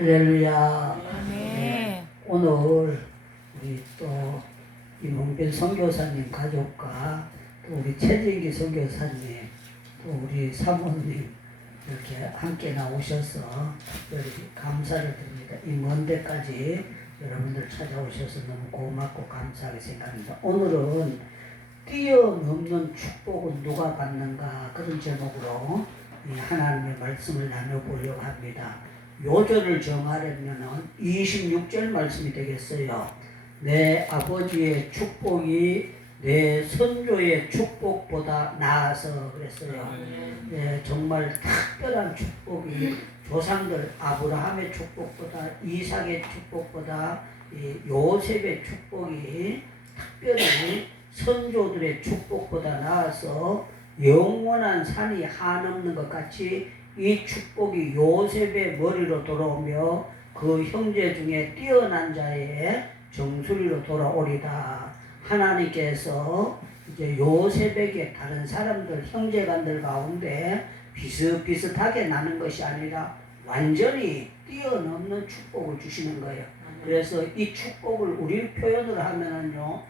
할렐루야. 네. 오늘 우리 또 임홍빈 선교사님 가족과 또 우리 최진기 선교사님 또 우리 사모님 이렇게 함께 나오셔서 특별히 감사를 드립니다. 이 먼 데까지 여러분들 찾아오셔서 너무 고맙고 감사하게 생각합니다. 오늘은 뛰어넘는 축복은 누가 받는가 그런 제목으로 이 하나님의 말씀을 나눠보려고 합니다. 요절을 정하려면 26절 말씀이 되겠어요. 내 아버지의 축복이 내 선조의 축복보다 나아서 그랬어요. 네, 정말 특별한 축복이 조상들 아브라함의 축복보다 이삭의 축복보다 요셉의 축복이 특별히 선조들의 축복보다 나아서 영원한 산이 한없는 것 같이 이 축복이 요셉의 머리로 돌아오며 그 형제 중에 뛰어난 자의 정수리로 돌아오리다. 하나님께서 이제 요셉에게 다른 사람들 형제간들 가운데 비슷비슷하게 나는 것이 아니라 완전히 뛰어넘는 축복을 주시는 거예요. 그래서 이 축복을 우리 표현으로 하면은요,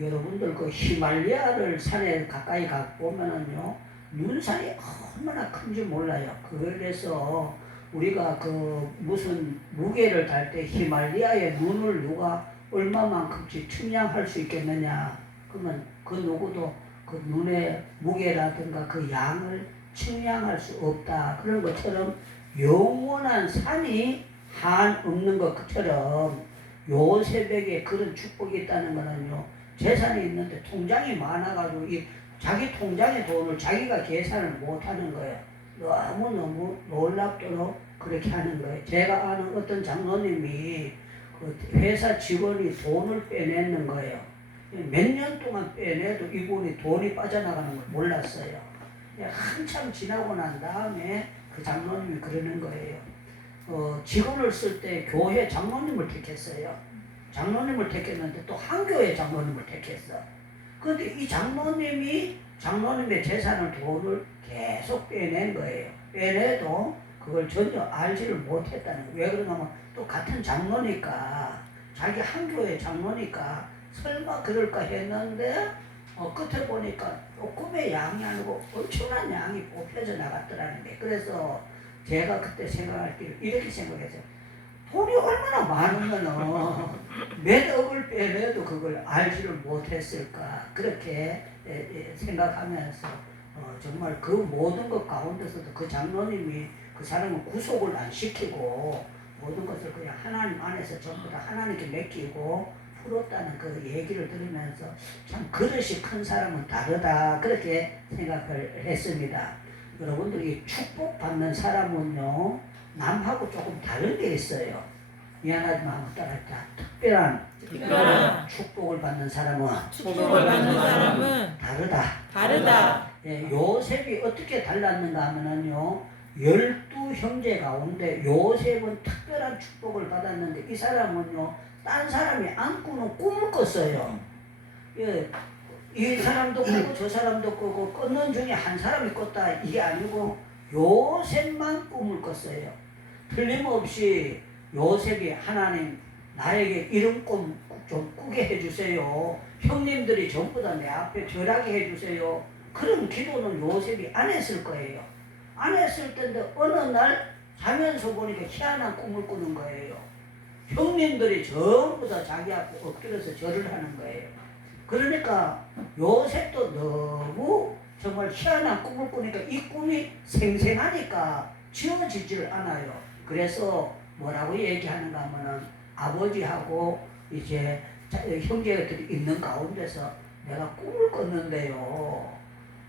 여러분들 그 히말리아를 산에 가까이 가 보면은요, 눈산이 얼마나 큰지 몰라요. 그래서 우리가 그 무슨 무게를 달 때 히말리아의 눈을 누가 얼마만큼씩 측량할 수 있겠느냐? 그러면 그 누구도 그 눈의 무게라든가 그 양을 측량할 수 없다. 그런 것처럼 영원한 산이 한없는 것처럼 요셉에게 그런 축복이 있다는 거는요, 재산이 있는데 통장이 많아가지고 이 자기 통장의 돈을 자기가 계산을 못하는 거예요. 너무너무 놀랍도록 그렇게 하는 거예요. 제가 아는 어떤 장로님이 그 회사 직원이 돈을 빼내는 거예요. 몇 년 동안 빼내도 이분이 돈이 빠져나가는 걸 몰랐어요. 한참 지나고 난 다음에 그 장로님이 그러는 거예요. 직원을 쓸 때 교회 장로님을 택했어요. 장로님을 택했는데 또 한 교회 장로님을 택했어. 그런데 이 장로님의 재산을 돈을 계속 빼낸 거예요. 빼내도 그걸 전혀 알지를 못했다는 거예요. 왜 그러냐면 또 같은 장로니까, 자기 한 교회 장로니까 설마 그럴까 했는데 끝에 보니까 조금의 양이 아니고 엄청난 양이 뽑혀져 나갔더라는 게. 그래서 제가 그때 생각할 때 이렇게 생각했어요. 돈이 얼마나 많으면 몇 억을 빼내도 그걸 알지를 못했을까. 그렇게 생각하면서 정말 그 모든 것 가운데서도 그 장로님이 그 사람을 구속을 안 시키고 모든 것을 그냥 하나님 안에서 전부 다 하나님께 맡기고 풀었다는 그 얘기를 들으면서 참 그릇이 큰 사람은 다르다. 그렇게 생각을 했습니다. 여러분들이 축복받는 사람은요, 남하고 조금 다른 게 있어요. 미안하지만 한번 따라하자. 특별한 축복을 받는 사람은 다르다. 예, 요셉이 어떻게 달랐는가 하면요, 12형제 가운데 요셉은 특별한 축복을 받았는데 이 사람은요, 딴 사람이 안 꾸는 꿈을 꿨어요. 예, 이 사람도 꾸고 저 사람도 꾸고 꿨는 중에 한 사람이 꿨다 이게 아니고 요셉만 꿈을 꿨어요. 틀림없이 요셉이 하나님 나에게 이런 꿈 좀 꾸게 해주세요. 형님들이 전부 다 내 앞에 절하게 해주세요. 그런 기도는 요셉이 안 했을 거예요. 안 했을 텐데 어느 날 자면서 보니까 희한한 꿈을 꾸는 거예요. 형님들이 전부 다 자기 앞에 엎드려서 절을 하는 거예요. 그러니까 요셉도 너무 정말 희한한 꿈을 꾸니까 이 꿈이 생생하니까 지워지지를 않아요. 그래서 뭐라고 얘기하는가 하면은 아버지하고 이제 형제들이 있는 가운데서 내가 꿈을 꿨는데요.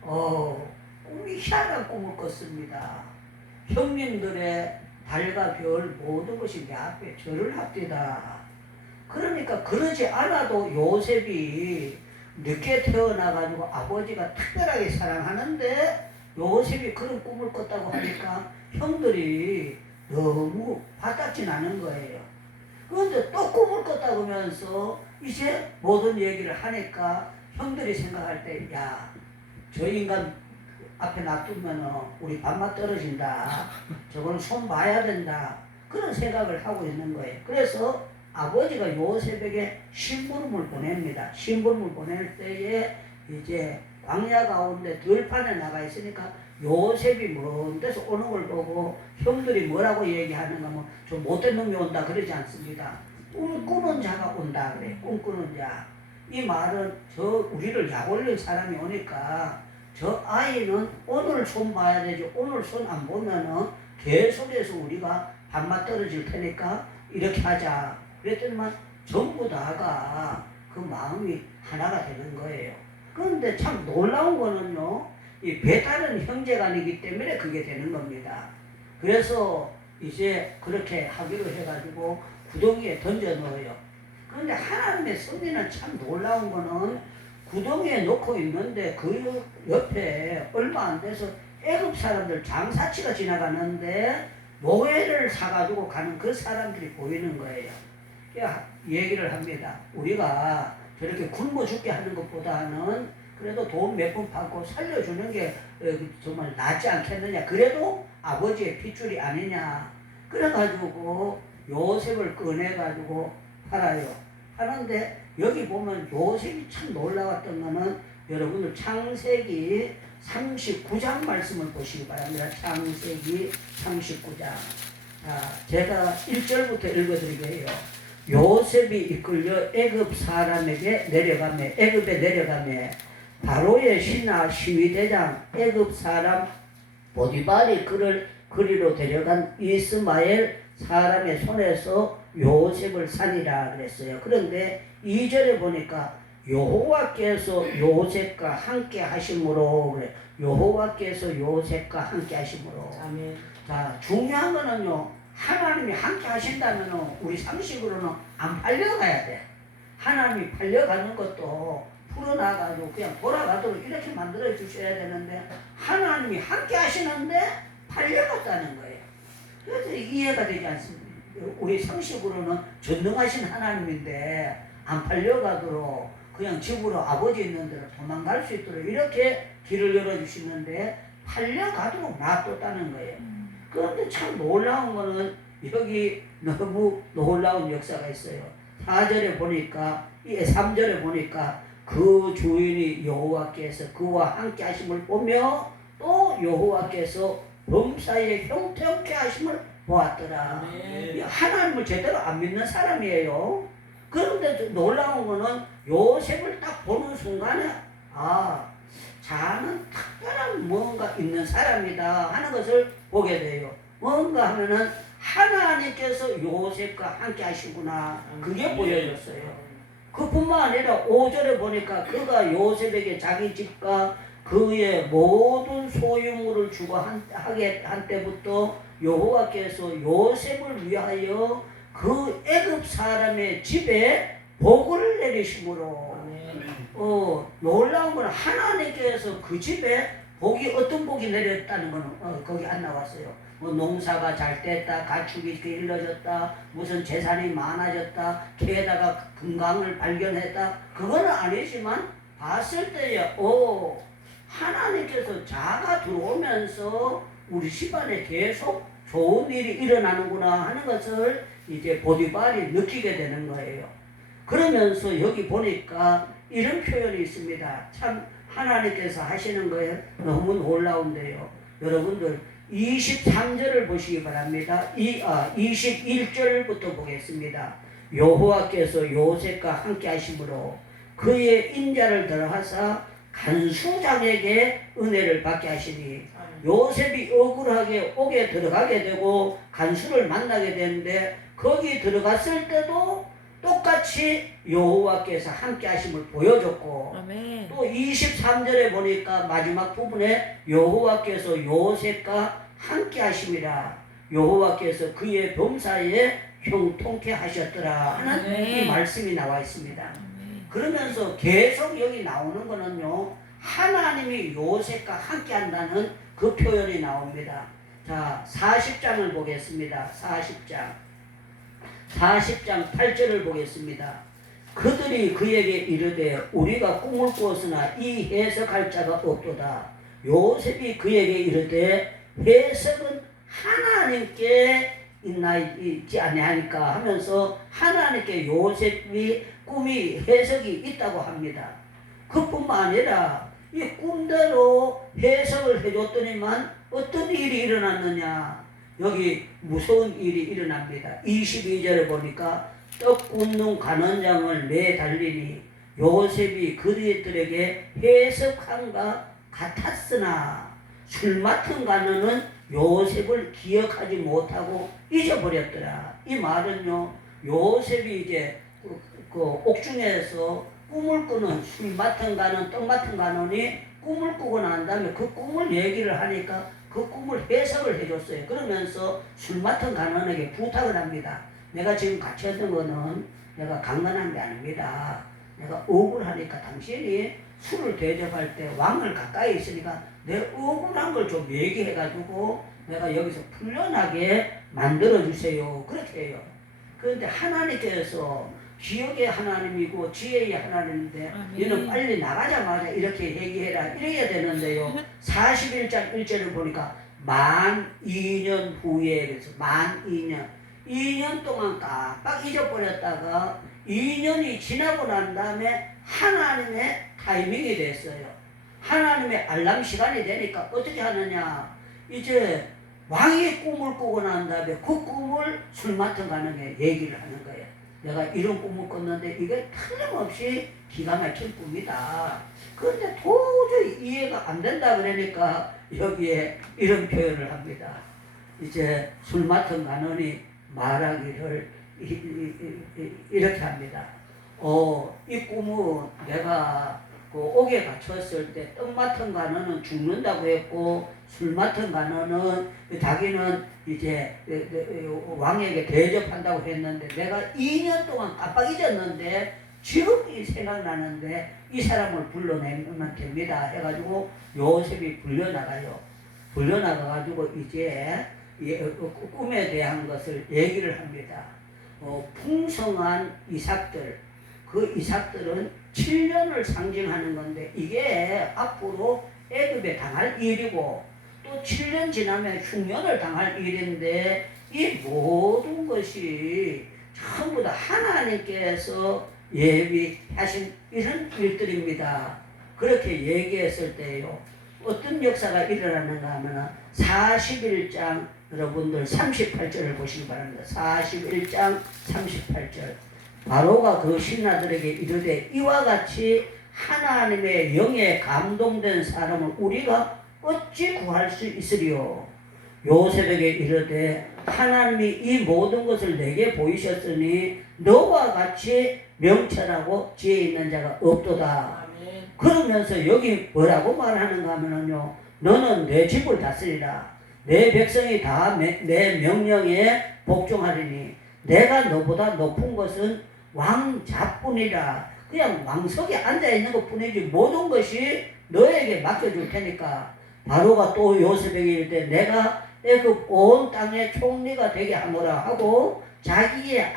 꿈이 희한한 꿈을 꿨습니다. 형님들의 달과 별 모든 것이 내 앞에 절을 합디다. 그러니까 그러지 않아도 요셉이 늦게 태어나가지고 아버지가 특별하게 사랑하는데 요셉이 그런 꿈을 꿨다고 하니까 형들이 너무 와닿진 않은 거예요. 그런데 또 꿈을 꿨다고 하면서 이제 모든 얘기를 하니까 형들이 생각할 때, 야, 저 인간 앞에 놔두면 우리 밥맛 떨어진다. 저건 손 봐야 된다. 그런 생각을 하고 있는 거예요. 그래서 아버지가 요셉에게 심부름을 보냅니다. 심부름을 보낼 때에 이제 광야 가운데 들판에 나가 있으니까 요셉이 먼 데서 오는 걸 보고 형들이 뭐라고 얘기하는가 뭐 좀 못된 놈이 온다 그러지 않습니다. 꿈꾸는 자가 온다 그래. 꿈꾸는 자. 이 말은 저 우리를 약올릴 사람이 오니까 저 아이는 오늘 손 봐야 되지 오늘 손 안 보면은 계속해서 우리가 밥맛 떨어질 테니까 이렇게 하자. 그랬더니만 전부 다가 그 마음이 하나가 되는 거예요. 그런데 참 놀라운 거는요, 이 배다른 형제간이기 때문에 그게 되는 겁니다. 그래서 이제 그렇게 하기로 해가지고 구덩이에 던져 넣어요. 그런데 하나님의 섭리는 참 놀라운 거는 구덩이에 넣고 있는데 그 옆에 얼마 안 돼서 애굽 사람들 장사치가 지나가는데 노예를 사가지고 가는 그 사람들이 보이는 거예요. 얘기를 합니다. 우리가 저렇게 굶어 죽게 하는 것보다는 그래도 돈 몇 푼 받고 살려주는 게 정말 낫지 않겠느냐. 그래도 아버지의 핏줄이 아니냐. 그래가지고 요셉을 꺼내가지고 팔아요. 하는데 여기 보면 요셉이 참 놀라웠던 거는 여러분들 창세기 39장 말씀을 보시기 바랍니다. 창세기 39장. 제가 1절부터 읽어드리게요. 요셉이 이끌려 애굽 사람에게 내려가매 애굽에 내려가매 바로의 신하 시위대장 애굽 사람 보디발이 그를 그리로 데려간 이스마엘 사람의 손에서 요셉을 산이라 그랬어요. 그런데 2절에 보니까 여호와께서 요셉과 함께 하심으로 그래. 여호와께서 요셉과 함께 하심으로. 아멘. 자, 중요한 거는요. 하나님이 함께 하신다면 우리 상식으로는 안 팔려가야 돼. 하나님이 팔려가는 것도 풀어나가지고 그냥 돌아가도록 이렇게 만들어 주셔야 되는데 하나님이 함께 하시는데 팔려갔다는 거예요. 그래서 이해가 되지 않습니다. 우리 상식으로는 전능하신 하나님인데 안 팔려가도록 그냥 집으로 아버지 있는 데로 도망갈 수 있도록 이렇게 길을 열어주시는데 팔려가도록 놔뒀다는 거예요. 그런데 참 놀라운 거는 여기 너무 놀라운 역사가 있어요. 4절에 보니까 3절에 보니까 그 주인이 여호와께서 그와 함께 하심을 보며 또 여호와께서 범사에 형통케 하심을 보았더라. 하나님을 제대로 안 믿는 사람이에요. 그런데 놀라운 거는 요셉을 딱 보는 순간에 자는 특별한 뭔가 있는 사람이다 하는 것을 보게 돼요. 뭔가 하면은 하나님께서 요셉과 함께 하시구나. 그게 보여졌어요. 그뿐만 아니라 5절에 보니까 그가 요셉에게 자기 집과 그의 모든 소유물을 주고 하게 한 때부터 여호와께서 요셉을 위하여 그 애굽 사람의 집에 복을 내리심으로. 놀라운 건 하나님께서 그 집에 복이 어떤 복이 내렸다는 건 거기 안 나왔어요. 뭐 농사가 잘 됐다, 가축이 길러졌다, 무슨 재산이 많아졌다, 게다가 금강을 발견했다. 그거는 아니지만 봤을 때에 하나님께서 자가 들어오면서 우리 집안에 계속 좋은 일이 일어나는구나 하는 것을 이제 보디발이 느끼게 되는 거예요. 그러면서 여기 보니까 이런 표현이 있습니다. 참 하나님께서 하시는 거에 너무 놀라운데요. 여러분들 23절을 보시기 바랍니다. 21절부터 보겠습니다. 여호와께서 요셉과 함께 하심으로 그의 인자를 더하사 간수장에게 은혜를 받게 하시니 요셉이 억울하게 옥에 들어가게 되고 간수를 만나게 되는데 거기 들어갔을 때도 똑같이 여호와께서 함께 하심을 보여줬고 아멘. 또 23절에 보니까 마지막 부분에 여호와께서 요셉과 함께 하심이라 여호와께서 그의 범사에 형통케 하셨더라 하는 이 말씀이 나와 있습니다. 아멘. 그러면서 계속 여기 나오는 거는요 하나님이 요셉과 함께 한다는 그 표현이 나옵니다. 자, 40장을 보겠습니다. 40장 8절을 보겠습니다. 그들이 그에게 이르되 우리가 꿈을 꾸었으나 이 해석할 자가 없도다. 요셉이 그에게 이르되 해석은 하나님께 있지 아니하니까 하면서 하나님께 요셉이 꿈이 해석이 있다고 합니다. 그뿐만 아니라 이 꿈대로 해석을 해줬더니만 어떤 일이 일어났느냐. 여기 무서운 일이 일어납니다. 22절에 보니까 떡 굽는 간원장을 내달리니 요셉이 그들에게 해석한가 같았으나 술 맡은 간원은 요셉을 기억하지 못하고 잊어버렸더라. 이 말은요, 요셉이 이제 그 옥중에서 꿈을 꾸는 술 맡은 간원, 떡 맡은 간원이 꿈을 꾸고 난 다음에 그 꿈을 얘기를 하니까 그 꿈을 해석을 해줬어요. 그러면서 술 맡은 간원에게 부탁을 합니다. 내가 지금 갇혀있는 거는 내가 강간한 게 아닙니다. 내가 억울하니까 당신이 술을 대접할 때 왕을 가까이 있으니까 내 억울한 걸 좀 얘기해가지고 내가 여기서 풀려나게 만들어주세요. 그렇게 해요. 그런데 하나님께서 기억의 하나님이고 지혜의 하나님인데 너는 빨리 나가자마자 이렇게 얘기해라 이래야 되는데요. 41장 1절을 보니까 만 2년 후에 그래서 만 2년 동안 깜빡 잊어버렸다가 2년이 지나고 난 다음에 하나님의 타이밍이 됐어요. 하나님의 알람 시간이 되니까 어떻게 하느냐. 이제 왕이 꿈을 꾸고 난 다음에 그 꿈을 술 맡은 가능에 얘기를 하는 거예요. 내가 이런 꿈을 꿨는데 이게 틀림없이 기가 막힌 꿈이다. 그런데 도저히 이해가 안 된다 그러니까 여기에 이런 표현을 합니다. 이제 술 맡은 간원이 말하기를 이렇게 합니다. 이 꿈은 내가 그 옥에 갇혔을 때 떡 맡은 간원은 죽는다고 했고 술 맡은 간원은 자기는 이제 왕에게 대접한다고 했는데 내가 2년 동안 깜빡 잊었는데 지금 이 생각나는데 이 사람을 불러내면 됩니다 해가지고 요셉이 불려나가요. 불려나가가지고 이제 꿈에 대한 것을 얘기를 합니다. 풍성한 이삭들, 그 이삭들은 7년을 상징하는 건데 이게 앞으로 애굽에 당할 일이고 또 7년 지나면 흉년을 당할 일인데 이 모든 것이 전부 다 하나님께서 예비하신 이런 일들입니다. 그렇게 얘기했을 때요. 어떤 역사가 일어나는가 하면 41장 여러분들 38절을 보시기 바랍니다. 41장 38절 바로가 그 신하들에게 이르되 이와 같이 하나님의 영에 감동된 사람을 우리가 어찌 구할 수 있으리요. 요셉에게 이르되 하나님이 이 모든 것을 내게 보이셨으니 너와 같이 명철하고 지혜 있는 자가 없도다. 그러면서 여기 뭐라고 말하는가 하면요. 너는 내 집을 다스리라. 내 백성이 다 내 명령에 복종하리니 내가 너보다 높은 것은 왕자뿐이라. 그냥 왕석에 앉아있는 것 뿐이지 모든 것이 너에게 맡겨줄 테니까. 바로가 또 요셉에게 이르되 내가 애굽 온 땅의 총리가 되게 하노라 하고 자기의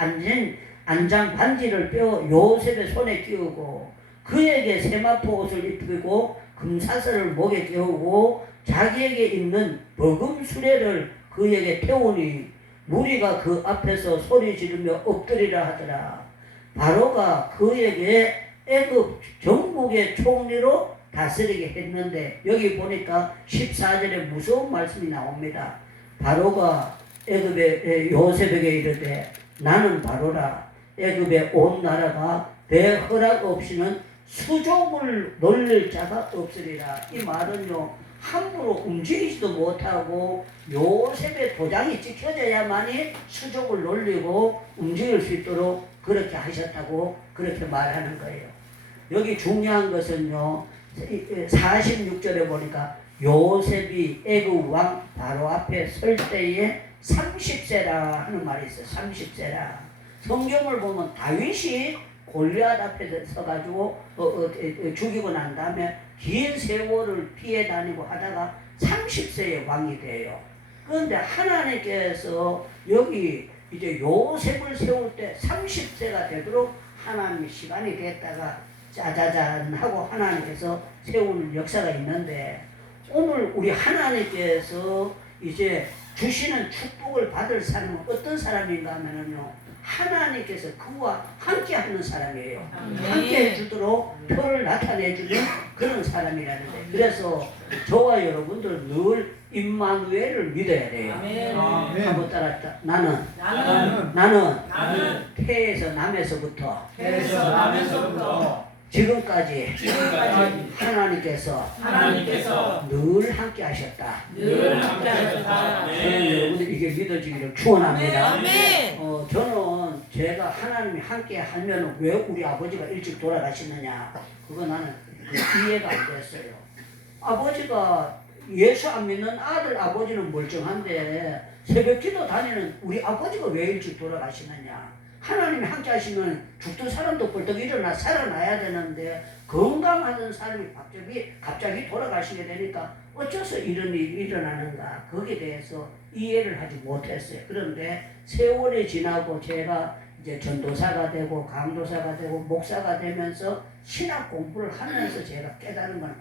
안장 반지를 빼어 요셉의 손에 끼우고 그에게 세마포 옷을 입히고 금사슬을 목에 끼우고 자기에게 입는 버금 수레를 그에게 태우니 무리가 그 앞에서 소리 지르며 엎드리라 하더라. 바로가 그에게 애굽 전국의 총리로 다스리게 했는데 여기 보니까 14절에 무서운 말씀이 나옵니다. 바로가 애굽의 요셉에게 이르되 나는 바로라. 애굽의 온 나라가 내 허락 없이는 수족을 놀릴 자가 없으리라. 이 말은요 함부로 움직이지도 못하고 요셉의 도장이 찍혀져야만이 수족을 놀리고 움직일 수 있도록 그렇게 하셨다고 그렇게 말하는 거예요. 여기 중요한 것은요 46절에 보니까 요셉이 애굽 왕 바로 앞에 설 때에 30세라 하는 말이 있어요. 30세라. 성경을 보면 다윗이 골리앗 앞에 서가지고 죽이고 난 다음에 긴 세월을 피해 다니고 하다가 30세의 왕이 돼요. 그런데 하나님께서 여기 이제 요셉을 세울 때 30세가 되도록 하나님의 시간이 됐다가 짜자잔 하고 하나님께서 세우는 역사가 있는데 오늘 우리 하나님께서 이제 주시는 축복을 받을 사람은 어떤 사람인가 하면은요, 하나님께서 그와 함께하는 사람이에요. 함께 해주도록 표를 나타내주는 그런 사람이라는데, 그래서 저와 여러분들 늘 임마누엘을 믿어야 돼요. 한번 따라 나는 태에서 남에서부터 지금까지 하나님께서 늘 함께 하셨다. 여러분들 이게 믿어지기를 축원합니다. 저는 제가 하나님이 함께 하면 왜 우리 아버지가 일찍 돌아가시느냐, 그거 나는 이해가 안 됐어요. 아버지가 예수 안 믿는 아들 아버지는 멀쩡한데 새벽기도 다니는 우리 아버지가 왜 일찍 돌아가시느냐. 하나님이 함께 하시면 죽던 사람도 벌떡 일어나 살아나야 되는데 건강하던 사람이 갑자기 돌아가시게 되니까 어째서 이런 일이 일어나는가, 거기에 대해서 이해를 하지 못했어요. 그런데 세월이 지나고 제가 이제 전도사가 되고 강도사가 되고 목사가 되면서 신학 공부를 하면서 제가 깨달은 건,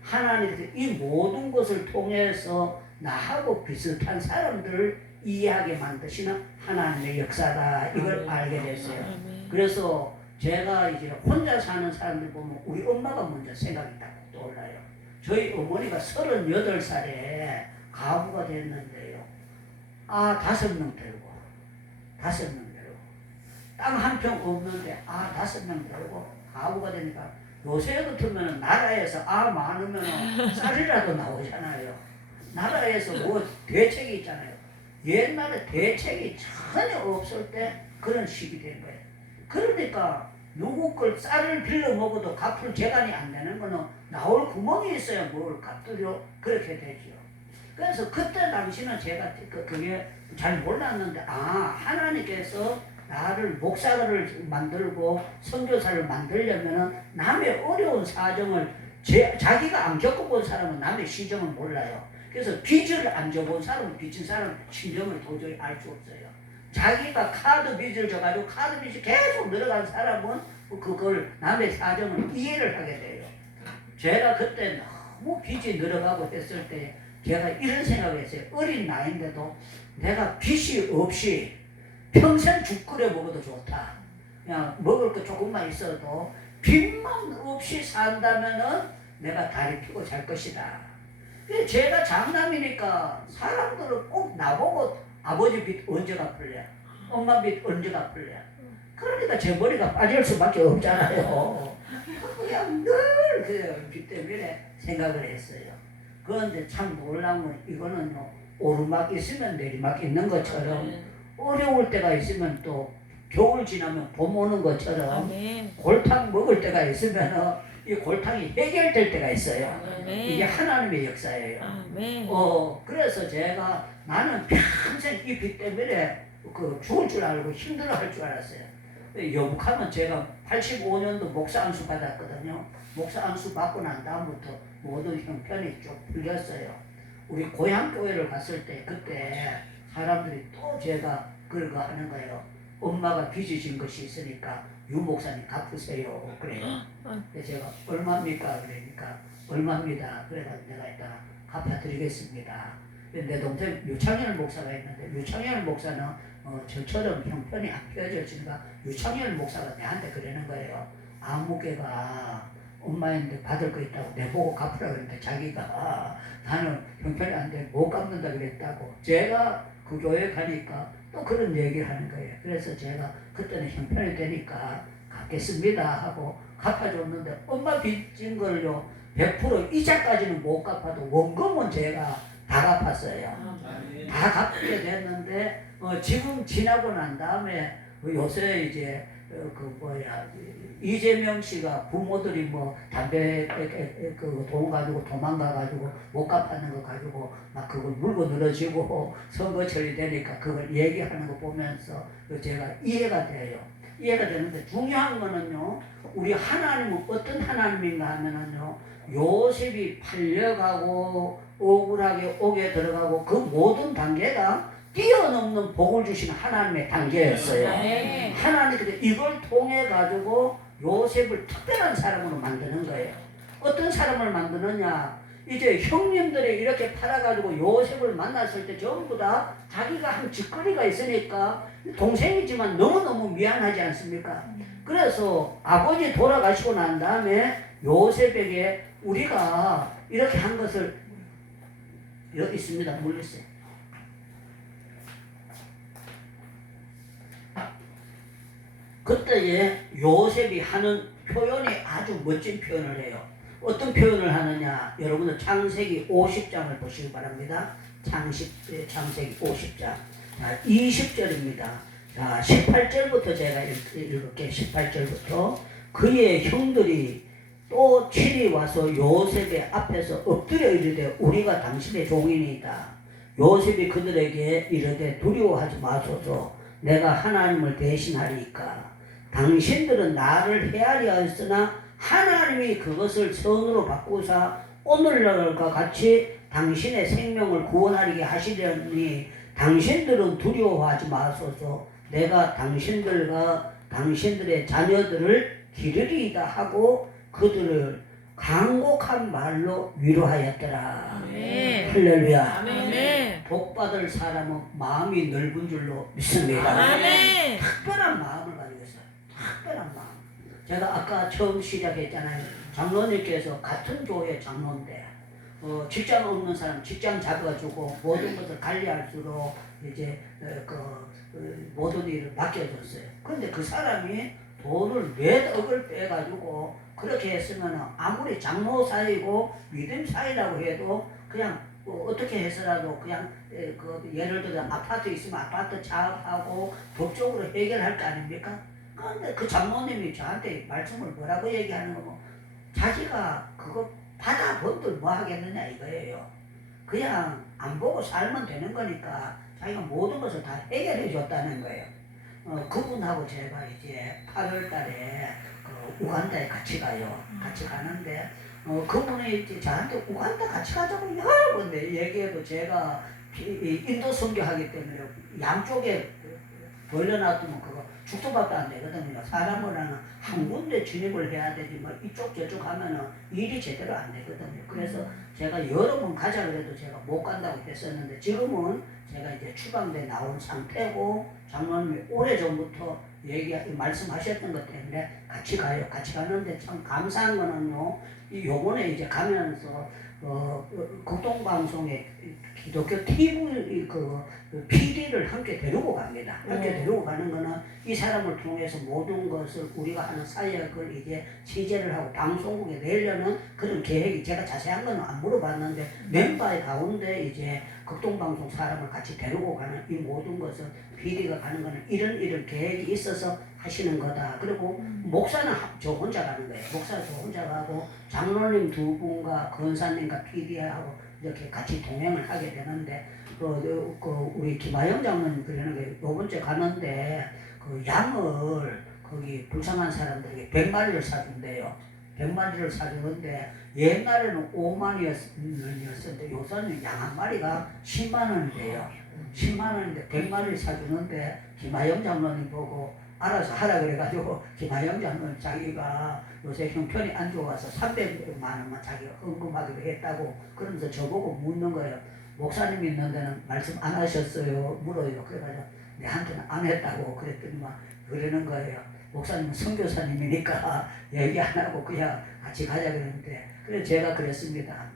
하나님께서 이 모든 것을 통해서 나하고 비슷한 사람들을 이해하게 만드시는 하나님의 역사다, 이걸 알게 됐어요. 그래서 제가 이제 혼자 사는 사람들 보면 우리 엄마가 먼저 생각이 딱 떠올라요. 저희 어머니가 38살에 가부가 됐는데요, 5명 들고 땅 한 평 없는데 5명 들고 가부가 되니까, 요새 같으면 나라에서 많으면 쌀이라도 나오잖아요. 나라에서 뭐 대책이 있잖아요. 옛날에 대책이 전혀 없을 때 그런 식이 된 거예요. 그러니까 누구 걸 쌀을 빌려 먹어도 갚을 재간이 안 되는 거는 나올 구멍이 있어야 뭘 갚으려 그렇게 되죠. 그래서 그때 당시는 제가 그게 잘 몰랐는데, 하나님께서 나를 목사를 만들고 선교사를 만들려면 남의 어려운 사정을 자기가 안 겪어본 사람은 남의 시정을 몰라요. 그래서 빚을 안 져본 사람은 빚진 사람 심정을 도저히 알 수 없어요. 자기가 카드 빚을 져가지고 카드 빚이 계속 늘어간 사람은 그걸 남의 사정을 이해를 하게 돼요. 제가 그때 너무 빚이 늘어가고 했을 때 제가 이런 생각을 했어요. 어린 나이인데도 내가 빚이 없이 평생 죽 끓여 먹어도 좋다. 그냥 먹을 거 조금만 있어도 빚만 없이 산다면은 내가 다리 펴고 잘 것이다. 제가 장남이니까 사람들은 꼭 나보고 아버지 빚 언제 갚을래? 엄마 빚 언제 갚을래? 그러니까 제 머리가 빠질 수밖에 없잖아요. 그냥 늘 그 빚 때문에 생각을 했어요. 그런데 참 놀라운 건 이거는요, 오르막 있으면 내리막 있는 것처럼 어려울 때가 있으면 또 겨울 지나면 봄 오는 것처럼 골탕 먹을 때가 있으면 이 골탕이 해결될 때가 있어요. 이게 하나님의 역사예요. 그래서 제가 나는 평생 이 빚 때문에 죽을 줄 알고 힘들어할 줄 알았어요. 여북하면 제가 85년도 목사 안수 받았거든요. 목사 안수 받고 난 다음부터 모든 형편이 쭉 풀렸어요. 우리 고향 교회를 갔을 때 그때 사람들이 또 제가 그거 하는 거예요. 엄마가 빚이 진 것이 있으니까 유 목사님 갚으세요. 그래요. 그래서 제가 얼마입니까? 그러니까 얼마입니다. 그래가지고 내가 일단 갚아드리겠습니다. 내 동생 유창열 목사가 있는데, 유창열 목사는 저처럼 형편이 안 펴져지니까 유창열 목사가 내한테 그러는 거예요. 아무개가 엄마인데 받을 거 있다고 내보고 갚으라 그랬는데 자기가 나는 형편이 안 돼 못 갚는다 그랬다고. 제가 그 교회 가니까 또 그런 얘기를 하는 거예요. 그래서 제가 그때는 형편이 되니까 갚겠습니다 하고 갚아줬는데, 엄마 빚진 걸요 100% 이자까지는 못 갚아도 원금은 제가 다 갚았어요. 다 갚게 됐는데 지금 지나고 난 다음에 요새 이제 이재명 씨가 부모들이 뭐 담배 돈 가지고 도망가가지고 못 갚았는 거 가지고 막 그걸 물고 늘어지고 선거 처리되니까 그걸 얘기하는 거 보면서 제가 이해가 돼요. 이해가 되는데 중요한 거는요, 우리 하나님은 어떤 하나님인가 하면은요, 요셉이 팔려가고 억울하게 옥에 들어가고 그 모든 단계가 뛰어넘는 복을 주시는 하나님의 단계였어요. 하나님께서 이걸 통해 가지고 요셉을 특별한 사람으로 만드는 거예요. 어떤 사람을 만드느냐? 이제 형님들이 이렇게 팔아가지고 요셉을 만났을 때 전부 다 자기가 한 짓거리가 있으니까 동생이지만 너무너무 미안하지 않습니까? 그래서 아버지 돌아가시고 난 다음에 요셉에게 우리가 이렇게 한 것을 여기 있습니다. 물리세요. 그때에 요셉이 하는 표현이 아주 멋진 표현을 해요. 어떤 표현을 하느냐? 여러분들 창세기 50장을 보시기 바랍니다. 창세기 50장. 자, 20절입니다. 자, 18절부터 제가 읽을게요. 18절부터. 그의 형들이 또 칠이 와서 요셉의 앞에서 엎드려 이르되 우리가 당신의 종이니이다. 요셉이 그들에게 이르되 두려워하지 마소서. 내가 하나님을 대신하리이까. 당신들은 나를 헤아려 하였으나 하나님이 그것을 선으로 바꾸사 오늘날과 같이 당신의 생명을 구원하리게 하시려니 당신들은 두려워하지 마소서. 내가 당신들과 당신들의 자녀들을 기르리이다 하고 그들을 간곡한 말로 위로하였더라. 아멘. 할렐루야. 아멘. 복받을 사람은 마음이 넓은 줄로 믿습니다. 아멘. 특별한 마음을 가지고 있어요. 특별한 마음. 제가 아까 처음 시작했잖아요. 장로님께서 같은 교회 장로인데 직장 없는 사람 직장 잡아주고 모든 것을 관리할수록 이제 모든 일을 맡겨줬어요. 그런데 그 사람이 돈을 몇 억을 빼가지고 그렇게 했으면 아무리 장로 사이고 믿음 사이라고 해도 그냥 어떻게 해서라도 그냥 예를 들어 아파트 있으면 아파트 차업하고 법적으로 해결할 거 아닙니까? 그런데 그 장로님이 저한테 말씀을 뭐라고 얘기하는 거고 자기가 그거 받아본들 뭐 하겠느냐 이거예요. 그냥 안 보고 살면 되는 거니까 자기가 모든 것을 다 해결해 줬다는 거예요. 그분하고 제가 이제 8월 달에 우간다에 같이 가요. 같이 가는데 그분이 이제 저한테 우간다 같이 가자고 여러 번 얘기해도 제가 인도 선교하기 때문에 양쪽에 벌려놔두면 그거 죽도밖에 안 되거든요. 사람을 한 군데 진입을 해야 되지 뭐 이쪽 저쪽 하면은 일이 제대로 안 되거든요. 그래서 제가 여러 번 가자 그래도 제가 못 간다고 했었는데 지금은 제가 이제 추방돼 나온 상태고 장로님이 오래전부터 말씀하셨던 것 때문에 같이 가요. 같이 가는데 참 감사한 거는요. 요번에 이제 가면서 극동방송에 기독교 TV PD를 함께 데리고 갑니다. 함께 데리고 가는 거는 이 사람을 통해서 모든 것을 우리가 하는 사역을 이제 취재를 하고 방송국에 내려는 그런 계획이 제가 자세한 거는 안 물어봤는데 멤버의 가운데 이제 극동방송 사람을 같이 데리고 가는 이 모든 것은 PD가 가는 거는 이런 계획이 있어서 하시는 거다. 그리고 목사는 저 혼자 가는 거예요. 목사는 저 혼자 가고 장로님 두 분과 권사님과 PD하고 이렇게 같이 동행을 하게 되는데 우리 김하영 장로님 그러는 게 요번 주에 가는데 그 양을 거기 불쌍한 사람들에게 100마리를 사준대요. 100마리를 사주는데 옛날에는 5만원이었는데 요새는 양 한 마리가 10만 원이래요. 10만 원인데 100마리를 사주는데 김하영 장로님 보고 알아서 하라 그래가지고 김하영 장로님 자기가 요새 형편이 안 좋아서 300만 원만 자기가 헌금하기로 했다고 그러면서 저보고 묻는 거예요. 목사님 있는 데는 말씀 안 하셨어요? 물어요. 그래가지고 내한테는 안 했다고 그랬더니만 그러는 거예요. 목사님은 선교사님이니까 얘기 안 하고 그냥 같이 가자 그랬는데 그래서 제가 그랬습니다.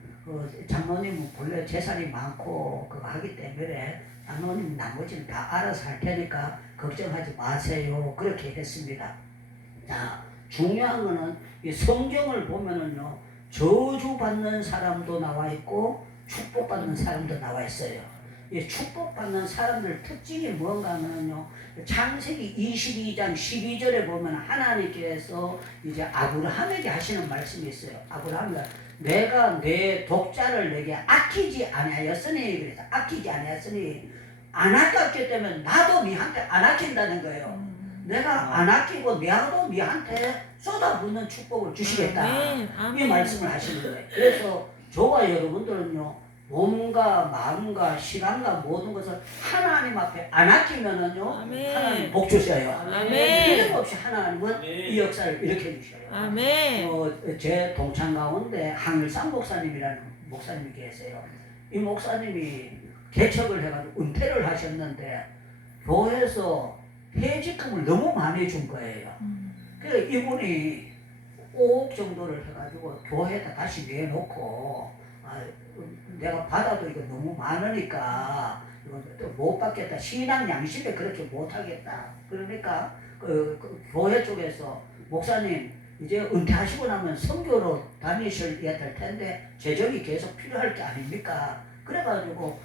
장로님은 본래 재산이 많고 그거 하기 때문에 장로님 나머지는 다 알아서 할 테니까 걱정하지 마세요. 그렇게 했습니다. 자, 중요한 거는 이 성경을 보면은요 저주받는 사람도 나와 있고 축복받는 사람도 나와 있어요. 이 축복받는 사람들 특징이 뭔가 하면요 창세기 22장 12절에 보면 하나님께서 이제 아브라함에게 하시는 말씀이 있어요. 아브라함이 내가 내 독자를 내게 아끼지 아니하였으니 그래서 아끼지 아니하였으니 안 아꼈기 때문에 나도 니한테 안 아낀다는 거예요. 내가 안 아끼고 나도 니한테 쏟아붓는 축복을 주시겠다. 이 말씀을 하시는 거예요. 그래서 저와 여러분들은요 몸과 마음과 시간과 모든 것을 하나님 앞에 안 아끼면은요, 아멘. 하나님 복 주셔요. 아멘. 이름 없이 하나님은 이 역사를 일으켜 주셔요. 아멘. 제 동창 가운데 항일상 목사님이라는 목사님이 계세요. 이 목사님이 개척을 해가지고 은퇴를 하셨는데 교회에서 퇴직금을 너무 많이 준 거예요. 그래서 이분이 5억 정도를 해가지고 교회에다 다시 내놓고, 내가 받아도 이거 너무 많으니까 이거 못 받겠다. 신앙 양심에 그렇게 못 하겠다. 그러니까 그 교회 쪽에서 목사님 이제 은퇴하시고 나면 선교로 다니셔야 될 텐데 재정이 계속 필요할 게 아닙니까? 그래가지고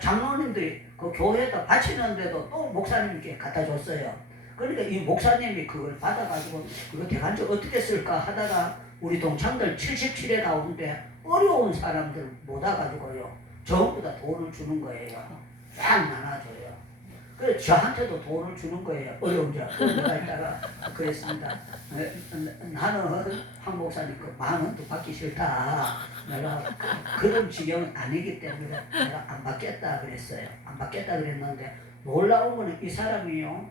장로님들이 그 교회에다 바치는데도 또 목사님께 갖다 줬어요. 그러니까 이 목사님이 그걸 받아가지고 그거 대간지 어떻게 쓸까 하다가 우리 동창들 77에 나오는데 어려운 사람들 못 와가지고요, 전부 다 돈을 주는 거예요. 쫙 나눠줘요. 그래서 저한테도 돈을 주는 거예요. 어려운 자가 있다가 그랬습니다. 나는 한 목사님 그 10,000원도 받기 싫다. 내가 그런 지경은 아니기 때문에 내가 안 받겠다 그랬어요. 안 받겠다 그랬는데 놀라운 거는 이 사람이요,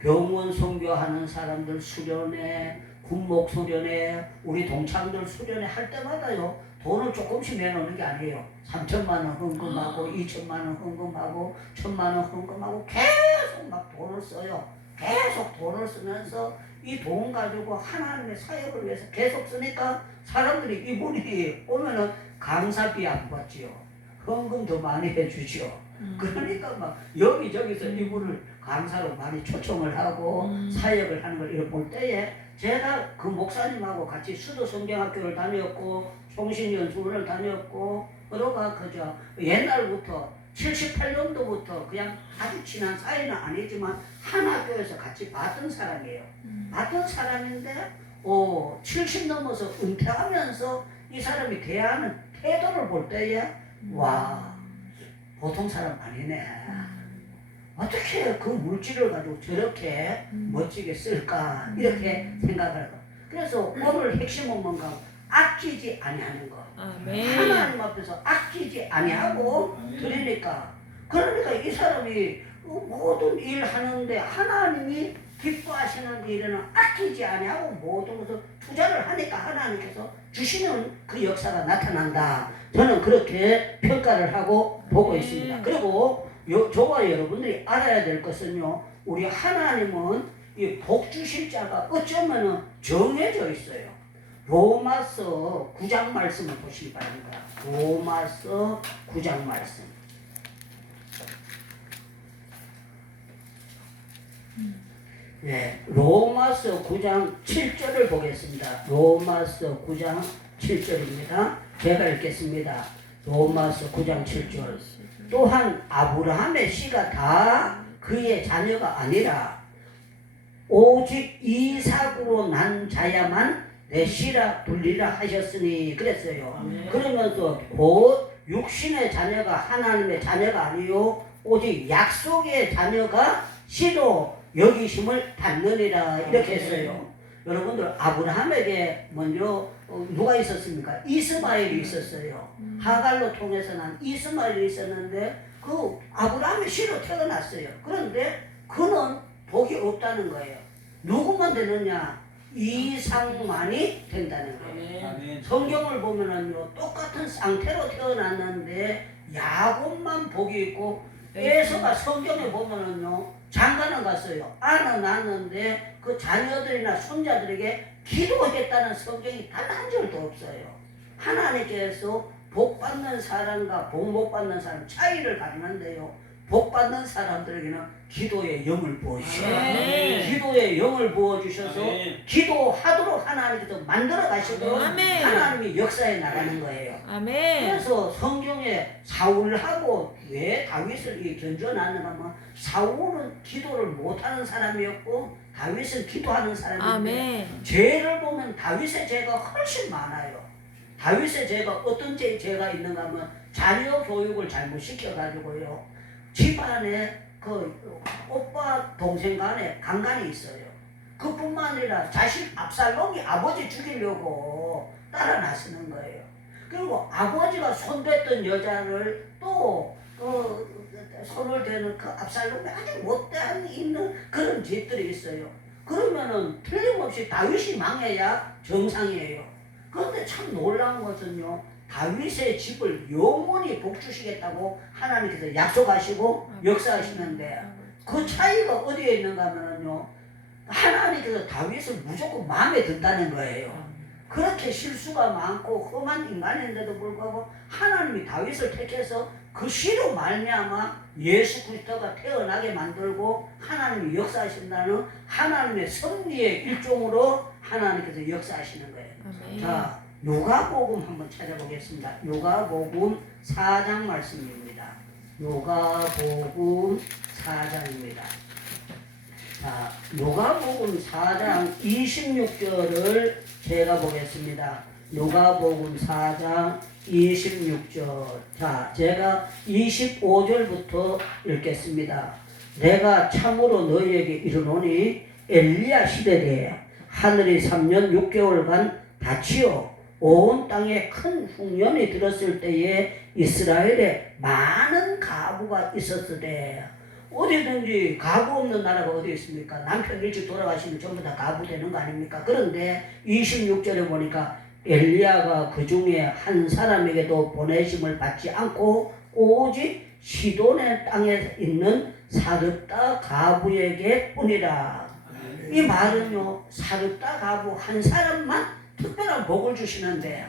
병원 선교하는 사람들 수련회, 군목 수련회, 우리 동창들 수련회 할 때마다요, 돈을 조금씩 내놓는 게 아니에요. 3천만 원 헌금하고 2천만 원 헌금하고 1,000만 원 헌금하고 계속 막 돈을 써요. 계속 돈을 쓰면서 이 돈 가지고 하나님의 사역을 위해서 계속 쓰니까 사람들이 이분이 오면은 강사비 안 받지요. 헌금 더 많이 해주죠. 그러니까 막 여기저기서 이분을 강사로 많이 초청을 하고 사역을 하는 걸 이렇게 볼 때에 제가 그 목사님하고 같이 수도성경학교를 다녔고 총신연수원을 다녔고 그러가 그저 옛날부터 78년도부터 그냥 아주 친한 사이는 아니지만 한 학교에서 같이 봤던 사람이에요. 봤던 사람인데 70 넘어서 은퇴하면서 이 사람이 대하는 태도를 볼 때에 와, 보통 사람 아니네. 어떻게 그 물질을 가지고 저렇게 멋지게 쓸까 이렇게 생각을 하고, 그래서 오늘 핵심은 뭔가 아끼지 아니하는 거. 아멘. 하나님 앞에서 아끼지 아니하고 드리니까, 그러니까 이 사람이 모든 일 하는데 하나님이 기뻐하시는 일에는 아끼지 아니하고 모든 것을 투자를 하니까 하나님께서 주시는 그 역사가 나타난다. 저는 그렇게 평가를 하고 보고 있습니다. 그리고 저와 여러분들이 알아야 될 것은요, 우리 하나님은 이 복 주실 자가 어쩌면 정해져 있어요. 로마서 9장 말씀을 보시기 바랍니다. 로마서 9장 말씀. 네, 로마서 9장 7절을 보겠습니다. 로마서 9장 7절입니다. 제가 읽겠습니다. 로마서 9장 7절. 또한 아브라함의 씨가 다 그의 자녀가 아니라 오직 이삭으로 난 자야만 내 씨라 불리라 하셨으니 그랬어요. 그러면서 곧 육신의 자녀가 하나님의 자녀가 아니요 오직 약속의 자녀가 씨로 여기심을 받느니라 이렇게 했어요. 여러분들 아브라함에게 먼저 누가 있었습니까? 이스마엘이 있었어요. 하갈로 통해서 난 이스마엘이 있었는데 그 아브라함의 씨로 태어났어요. 그런데 그는 복이 없다는 거예요. 누구만 되느냐? 이삭만이 된다는 거예요. 성경을 보면은요, 똑같은 상태로 태어났는데 야곱만 복이 있고 에서가 성경에 보면은요, 장가는 갔어요. 안은 낳았는데 그 자녀들이나 손자들에게 기도했다는 성경이 단 한 절도 없어요. 하나님께서 복 받는 사람과 복 못 받는 사람 차이를 가리는데요, 복 받는 사람들에게는 기도의 영을 부어주셔요. 기도의 영을 부어주셔서 기도하도록 하나님께서 만들어 가시도록 하나님이 역사에 나가는 거예요. 그래서 성경에 사울하고 왜 다윗을 견줘놨는가 하면 사울은 기도를 못하는 사람이었고 다윗은 기도하는 사람인데 죄를 보면 다윗의 죄가 훨씬 많아요. 다윗의 죄가 어떤 죄가 있는가 하면 자녀 교육을 잘못 시켜가지고요, 집안에 그 오빠 동생 간에 강간이 있어요. 그뿐만 아니라 자식 압살롬이 아버지 죽이려고 따라 나서는 거예요. 그리고 아버지가 손댔던 여자를 또 손을 대는 그 압살롬이 아주 못된 있는 그런 짓들이 있어요. 그러면은 틀림없이 다윗이 망해야 정상이에요. 그런데 참 놀라운 것은요, 다윗의 집을 영원히 복주시겠다고 하나님께서 약속하시고 역사하시는데, 그 차이가 어디에 있는가 하면요, 하나님께서 다윗을 무조건 마음에 든다는 거예요. 그렇게 실수가 많고 험한 인간인데도 불구하고 하나님이 다윗을 택해서 그 씨로 말미암아 예수 그리스도가 태어나게 만들고 하나님이 역사하신다는 하나님의 섭리의 일종으로 하나님께서 역사하시는 거예요. 자, 요가복음 한번 찾아보겠습니다. 요가복음 4장 말씀입니다. 요가복음 4장입니다. 자, 요가복음 4장 26절을 제가 보겠습니다. 요가복음 4장 26절. 자, 제가 25절부터 읽겠습니다. 내가 참으로 너희에게 이르노니 엘리야 시대에 하늘이 3년 6개월간 닫히어 온 땅에 큰 흉년이 들었을 때에 이스라엘에 많은 가부가 있었으되, 어디든지 가부 없는 나라가 어디 있습니까? 남편 일찍 돌아가시면 전부 다 가부 되는 거 아닙니까? 그런데 26절에 보니까 엘리야가 그 중에 한 사람에게도 보내심을 받지 않고 오직 시돈의 땅에 있는 사르다 가부에게 뿐이라. 이 말은요, 사르다 가부 한 사람만 특별한 복을 주시는데,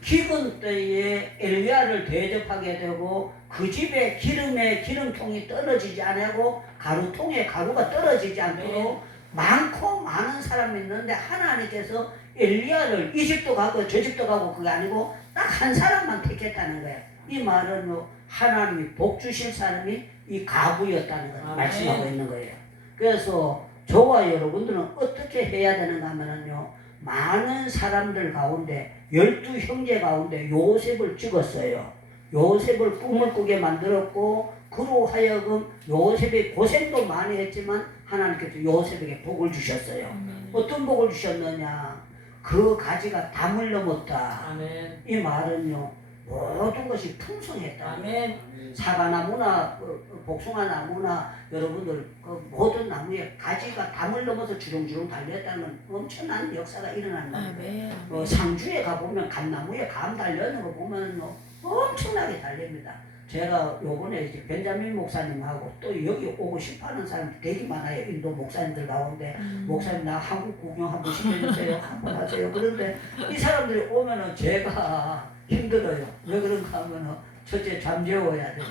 기근 때에 엘리야를 대접하게 되고 그 집에 기름에 기름통이 떨어지지 않고 가루통에 가루가 떨어지지 않도록 많고 많은 사람이 있는데, 하나님께서 엘리야를 이 집도 가고 저 집도 가고 그게 아니고 딱 한 사람만 택했다는 거예요. 이 말은요, 하나님이 복 주실 사람이 이 가부였다는 걸 말씀하고 있는 거예요. 그래서 저와 여러분들은 어떻게 해야 되는가 하면요, 많은 사람들 가운데 12형제 가운데 요셉을 찍었어요. 요셉을 꿈을 꾸게 만들었고, 그로 하여금 요셉이 고생도 많이 했지만 하나님께서 요셉에게 복을 주셨어요. 어떤 복을 주셨느냐? 그 가지가 담을 넘었다. 아멘. 이 말은요, 모든 것이 풍성했다. 아멘. 사과나무나 복숭아 나무나 여러분들 그 모든 나무에 가지가 담을 넘어서 주렁주렁 달렸다는 엄청난 역사가 일어나는 거예요. 상주에 가보면 감나무에 감 달려있는 거 보면 엄청나게 달립니다. 제가 요번에 이제 벤자민 목사님하고 또 여기 오고 싶어하는 사람들이 되게 많아요. 인도 목사님들 가운데 목사님 나 한국 구경 한번 시켜주세요. 한번 하세요. 그런데 이 사람들이 오면은 제가 힘들어요. 왜 그런가 하면은 첫째 잠재워야 되죠.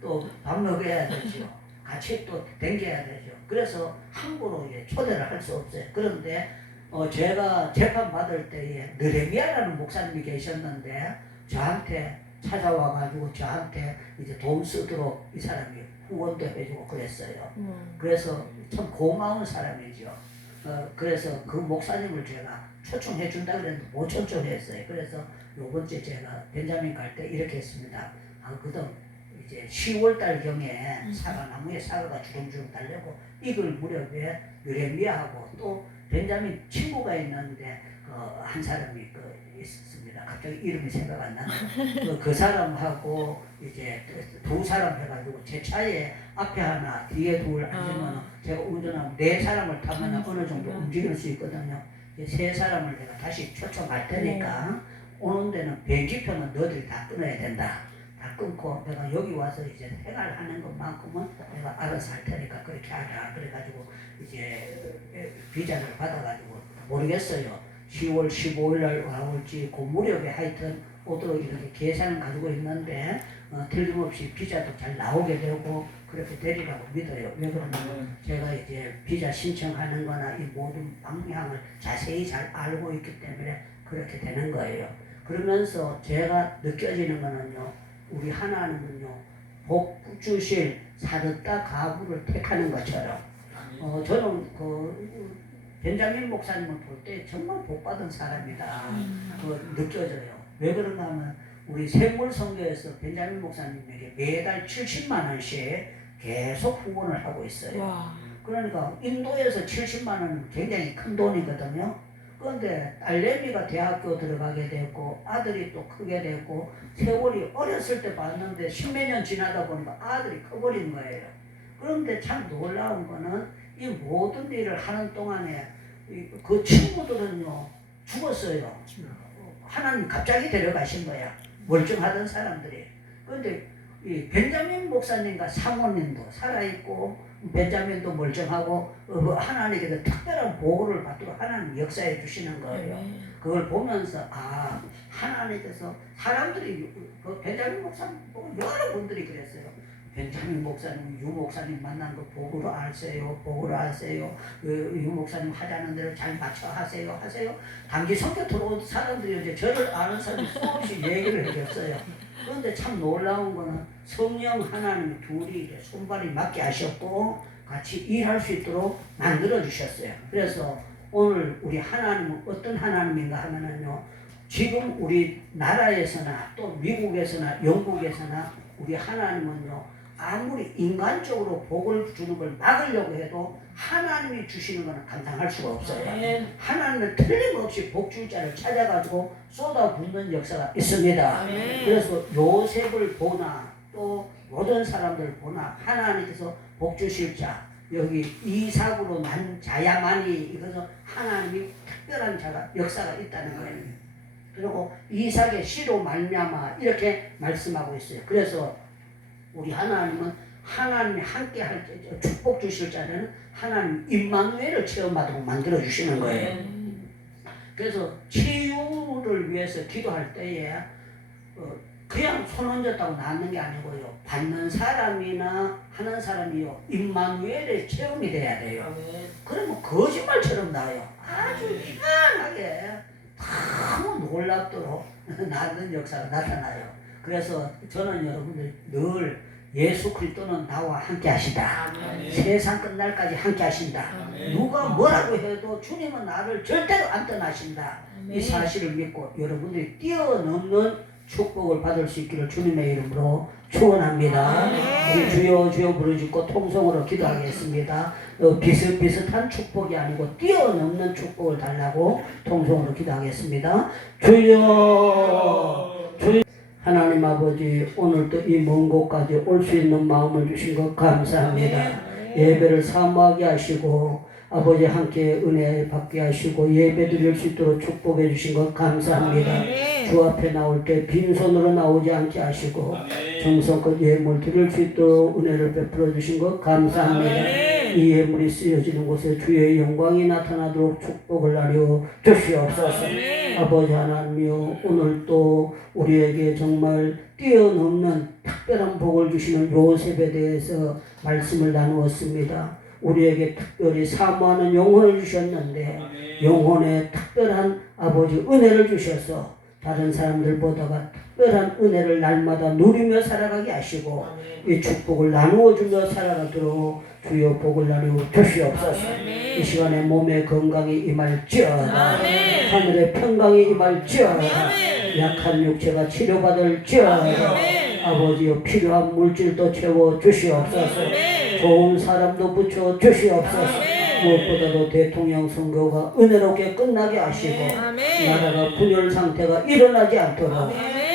또 밥 먹어야 되죠. 같이 또 댕겨야 되죠. 그래서 함부로 초대를 할 수 없어요. 그런데 제가 재판 받을 때에 느헤미야라는 목사님이 계셨는데 저한테 찾아와가지고 저한테 이제 돈 쓰도록 이 사람이 후원도 해주고 그랬어요. 그래서 참 고마운 사람이죠. 그래서 그 목사님을 제가 초청해 준다 그랬는데 못 초청했어요. 그래서 요번 주에 제가 벤자민 갈 때 이렇게 했습니다. 그다음 이제 10월달 경에 사과나무에 사과가 주렁주렁 달려고 익을 무렵에 느헤미야하고 또 벤자민 친구가 있는데 한 사람이 있었습니다. 갑자기 이름이 생각 안 나네요. 그 사람하고 이제 두 사람 해가지고 제 차에 앞에 하나 뒤에 둘 아니면 제가 운전하면 네 사람을 타면 어느 정도 움직일 수 있거든요. 세 사람을 내가 다시 초청할 테니까 오는 데는 비행기표는 너희들이 다 끊어야 된다. 다 끊고 내가 여기 와서 이제 생활하는 것만큼은 내가 알아서 할 테니까 그렇게 하자. 그래가지고 이제 비자를 받아가지고 모르겠어요. 10월 15일 날 와올지 그 무렵에 하여튼 오도록 이렇게 계산을 가지고 있는데 틀림없이 비자도 잘 나오게 되고 그렇게 되리라고 믿어요. 왜 그러냐면 제가 이제 비자 신청하는 거나 이 모든 방향을 자세히 잘 알고 있기 때문에 그렇게 되는 거예요. 그러면서 제가 느껴지는 거는요, 우리 하나님은요, 복 주실 사르다 가부를 택하는 것처럼 저는 벤자민 목사님을 볼 때 정말 복받은 사람이다. 느껴져요. 왜 그런가 하면 우리 샘물선교에서 벤자민 목사님에게 매달 70만 원씩 계속 후원을 하고 있어요. 그러니까 인도에서 70만 원은 굉장히 큰 돈이거든요. 그런데 딸내미가 대학교 들어가게 됐고 아들이 또 크게 됐고 세월이 어렸을 때 봤는데 십몇 년 지나다 보니까 아들이 커버린 거예요. 그런데 참 놀라운 거는 이 모든 일을 하는 동안에 그 친구들은요 죽었어요. 하나님 갑자기 데려가신 거야. 멀쩡하던 사람들이. 그런데 이 벤자민 목사님과 사모님도 살아있고 벤자민도 멀쩡하고 하나님께서 특별한 보호를 받도록 하나님 역사해 주시는 거예요. 그걸 보면서 하나님께서 사람들이 그 벤자민 목사님 보고 여러 분들이 그랬어요. 벤자민 목사님, 유 목사님 만난 거 복으로 아세요, 복으로 아세요. 유 목사님 하자는 대로 잘 맞춰 하세요. 단기 성교 들어온 사람들이 이제 저를 아는 사람이 수없이 얘기를 해줬어요. 그런데 참 놀라운 거는 성령 하나님 둘이 손발이 맞게 하셨고 같이 일할 수 있도록 만들어 주셨어요. 그래서 오늘 우리 하나님은 어떤 하나님인가 하면은요, 지금 우리 나라에서나 또 미국에서나 영국에서나 우리 하나님은요, 아무리 인간적으로 복을 주는 걸 막으려고 해도 하나님이 주시는 것은 감당할 수가 없어요. 하나님은 틀림없이 복줄자를 찾아가지고 쏟아붓는 역사가 있습니다. 그래서 요셉을 보나 또 모든 사람들 보나 하나님께서 복 주실 자, 여기 이삭으로 난 자야만이 이것은 하나님이 특별한 자가 역사가 있다는 거예요. 그리고 이삭의 씨로 말미암아 이렇게 말씀하고 있어요. 그래서 우리 하나님은 하나님이 함께 할 때 축복 주실 자는 하나님 임마누엘을 체험하도록 만들어 주시는 거예요. 그래서 치유를 위해서 기도할 때에 그냥 손 얹었다고 낫는 게 아니고요, 받는 사람이나 하는 사람이요 임마누엘의 체험이 돼야 돼요. 그러면 거짓말처럼 나요. 아주 희한하게 너무 놀랍도록 낫는 역사가 나타나요. 그래서 저는 여러분들 늘 예수 그리스도는 나와 함께 하신다. 세상 끝날까지 함께 하신다. 누가 뭐라고 해도 주님은 나를 절대로 안 떠나신다. 이 사실을 믿고 여러분들이 뛰어넘는 축복을 받을 수 있기를 주님의 이름으로 축원합니다. 우리 주여 주여 부르짖고 통성으로 기도하겠습니다. 비슷비슷한 축복이 아니고 뛰어넘는 축복을 달라고 통성으로 기도하겠습니다. 주여 주여. 하나님 아버지, 오늘도 이 먼 곳까지 올 수 있는 마음을 주신 것 감사합니다. 예배를 사모하게 하시고 아버지 함께 은혜 받게 하시고 예배 드릴 수 있도록 축복해 주신 것 감사합니다. 주 앞에 나올 때 빈손으로 나오지 않게 하시고 정성껏 예물 드릴 수 있도록 은혜를 베풀어 주신 것 감사합니다. 이 예물이 쓰여지는 곳에 주의 영광이 나타나도록 축복을 나려 주시옵소서. 아버지 하나님이여, 오늘 또 우리에게 정말 뛰어넘는 특별한 복을 주시는 요셉에 대해서 말씀을 나누었습니다. 우리에게 특별히 사모하는 영혼을 주셨는데 영혼에 특별한 아버지 은혜를 주셔서 다른 사람들보다가 특별한 은혜를 날마다 누리며 살아가게 하시고 이 축복을 나누어 주며 살아가도록 주여 복을 나누어 주시옵소서. 이 시간에 몸의 건강이 임할지어다. 하늘의 평강이 임할지어다. 약한 육체가 치료받을지어다. 아버지여, 필요한 물질도 채워 주시옵소서. 좋은 사람도 붙여 주시옵소서. 무엇보다도 대통령 선거가 은혜롭게 끝나게 하시고 나라가 분열 상태가 일어나지 않도록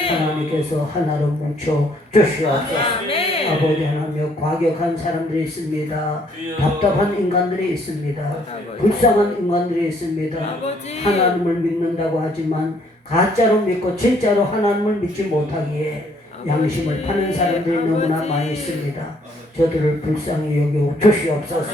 하나님께서 하나로 뭉쳐 주시옵소서. 아버지 하나님, 과격한 사람들이 있습니다. 답답한 인간들이 있습니다. 불쌍한 인간들이 있습니다. 하나님을 믿는다고 하지만 가짜로 믿고 진짜로 하나님을 믿지 못하기에 양심을 파는 사람들이 너무나 많이 있습니다. 저들을 불쌍히 여겨 주시옵소서.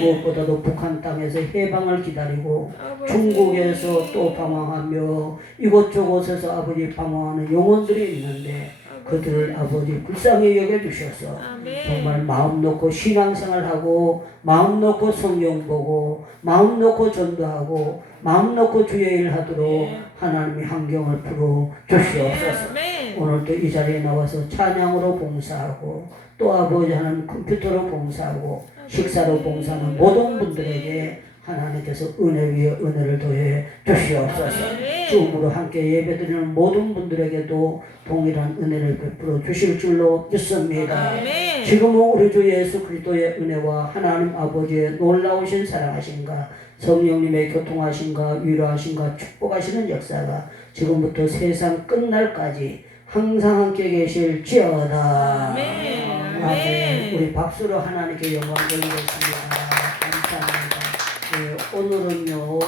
무엇보다도 북한 땅에서 해방을 기다리고 중국에서 또 방황하며 이곳저곳에서 아버지 방황하는 영혼들이 있는데 그들을 아버지 불쌍히 여겨주셔서 정말 마음 놓고 신앙생활하고 마음 놓고 성경 보고 마음 놓고 전도하고 마음 놓고 주의 일 하도록 하나님의 환경을 풀어 주시옵소서. 오늘도 이 자리에 나와서 찬양으로 봉사하고 또 아버지 하나님 컴퓨터로 봉사하고 식사로 봉사하는 모든 분들에게 하나님께서 은혜 위에 은혜를 더해 주시옵소서. 줌으로 함께 예배드리는 모든 분들에게도 동일한 은혜를 베풀어 주실 줄로 믿습니다. 지금은 우리 주 예수 그리스도의 은혜와 하나님 아버지의 놀라우신 사랑하심과 성령님의 교통하심과 위로하심과 축복하시는 역사가 지금부터 세상 끝날까지 항상 함께 계실지어다. 아멘. 우리 박수로 하나님께 영광 돌리겠습니다. 감사합니다. 오늘은요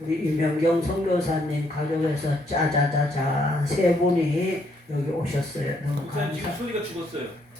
우리 임명경 선교사님 가족에서 짜자자자 세 분이 여기 오셨어요. 너무 목사님 지금 감사. 소리가 죽었어요.